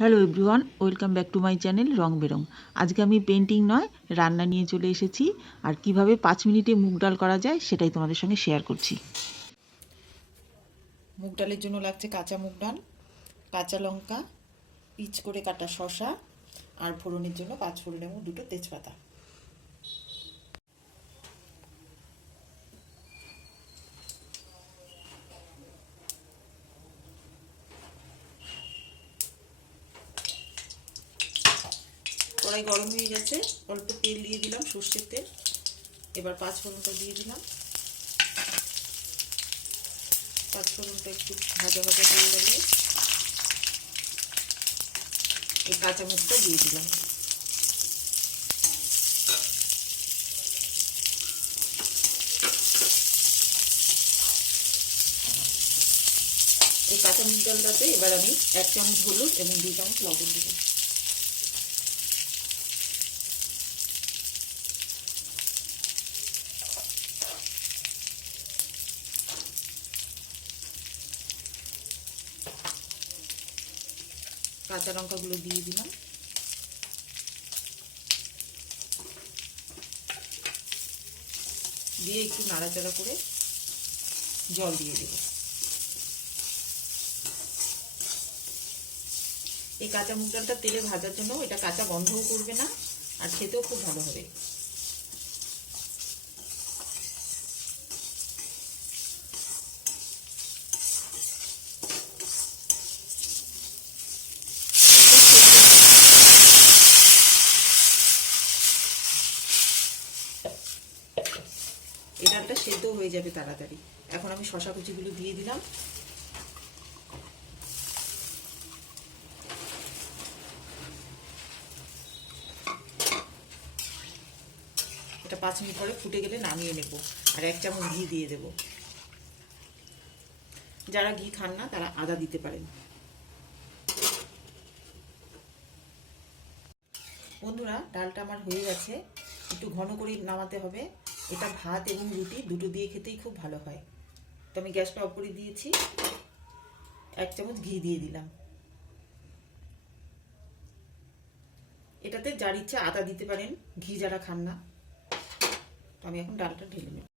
Hello everyone welcome back to my channel রং বেরং। আজকে আমি painting নয়, রান্না নিয়ে চলে এসেছি। আর কীভাবে পাঁচ মিনিটে মুগ ডাল করা যায়, সেটাই তোমাদের সঙ্গে শেয়ার করছি। মুগ ডালের জন্য লাগছে কাঁচা মুগ ডাল, কাঁচা লঙ্কা, পিচ করে কাটা শশা আর ফোড়নের জন্য পাঁচ এবং দুটো তেজপাতা। কড়াই গরম হয়ে গেছে। অল্প তেল দিয়ে দিলাম সর্ষের তেল। এবার পাঁচ ফোড়নটা দিয়ে দিলাম। পাঁচফোড়নটা একটু ভাজা ভাজা হয়ে গেলে এই কাঁচা মুখটা দিয়ে দিলাম। এই কাঁচা মুগ ডালটাতে এবার আমি এক চামচ হলুদ এবং দুই চামচ লবণ দেবো। কাঁচা লঙ্কাগুলো দিয়ে দিলাম। দিয়ে একটু নাড়াচাড়া করে জল দিয়ে দেব। এই কাঁচা মুগ ডালটা তেলে ভাজার জন্য এটা কাঁচা গন্ধও করবে না, আর খেতেও খুব ভালো হবে। এই ডালটা সেদ্ধ হয়ে যাবে তাড়াতাড়ি। এখন আমি শশা কুচিগুলো দিয়ে দিলাম। এটা পাঁচ মিনিট পরে ফুটে গেলে নামিয়ে নেব আর এক চামচ ঘি দিয়ে দেব। যারা ঘি খান না, তারা আদা দিতে পারেন। বন্ধুরা, ডালটা আমার হয়ে গেছে। একটু ঘন করে নামাতে হবে। এটা ভাত এবং রুটি দুটো দিয়ে খেতেই খুব ভালো হয়। তো আমি গ্যাসটা অফ করে দিয়েছি। এক চামচ ঘি দিয়ে দিলাম। এটাতে যার ইচ্ছা আদা দিতে পারেন। ঘি যারা খান না। তো আমি এখন ডালটা ঢেলে নেব।